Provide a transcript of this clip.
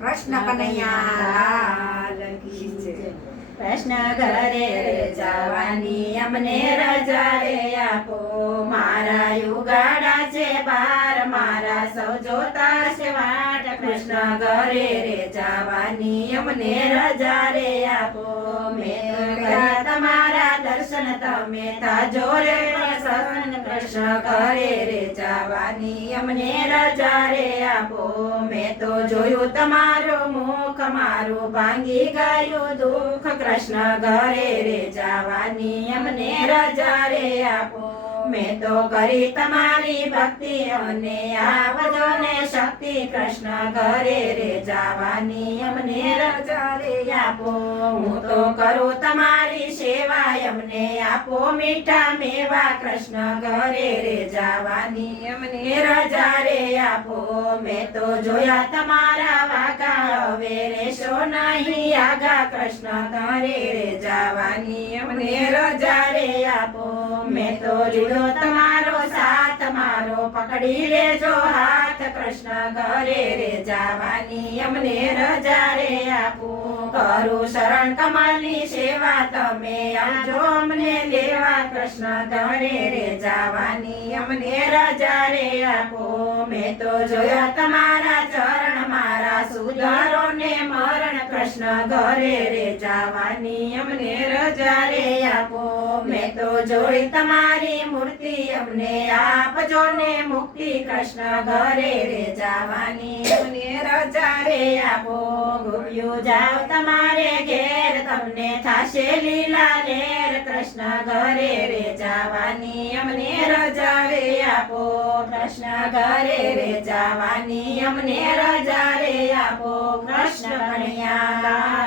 કૃષ્ણ કનૈયા લાલ કી જય. કૃષ્ણ ઘરે રે જવાની અમને રજા રે આપો, મારા યુગાડા છે બાર, મારા સૌ જોતા છે વાટ. કૃષ્ણ ઘરે રે જવાની અમને રજા રે આપો, મેં કર્યા તમારા દર્શન તમે થાજો રે પ્રસન્ન. કૃષ્ણ ઘરે રે જવાની અમને રજા રે આપો, મેં તો જોયું તમારું મુખ, મારું ભાંગી ગયું દુઃખ. કૃષ્ણ ઘરે રે જવાની અમને રજા રે આપો, મેં તો કરી તમારી ભક્તિ અને આપજો ને શક્તિ. કૃષ્ણ ઘરે રે જવાની અમને રજા રે આપો, હું તો કરું તમારી સેવા, અમને આપો મીઠા મેવા. કૃષ્ણ ઘરે રે જવાની અમને રજા રે આપો, મેં તો જોયા તમારા વાગા, હવે રેશો નહીં આગા. કૃષ્ણ ઘરે રે જવાની અમને રજા રે આપો, મેં તો લીધો તમારો સાથ, મારો પકડી લેજો હાથ. કૃષ્ણ ઘરે રે જવાની અમને રજા રે આપો, કરું શરણ કમલની સેવા, તમે આવજો અમને લેવા. કૃષ્ણ ઘરે રે જવાની અમને રજા રે આપો, મેં તો જોયા તમારા ચરણ, મારા સુધારો ને મરણ. કૃષ્ણ ઘરે રે જવાની અમને રજા રે આપો, મેં તો જોઈ તમારી મૂર્તિ, અમને આપજો ને મુક્તિ. કૃષ્ણ ઘરે રે જવાની અમને રજા રે આપો, ગોપીઓ જાવ તમારે ઘેર, તમને થાશે લીલા લેર. કૃષ્ણ ઘરે રે જવાની અમને રજા રે આપો, કૃષ્ણ ઘરે રે જવાની અમને રજા રે આપો. કૃષ્ણ કનૈયા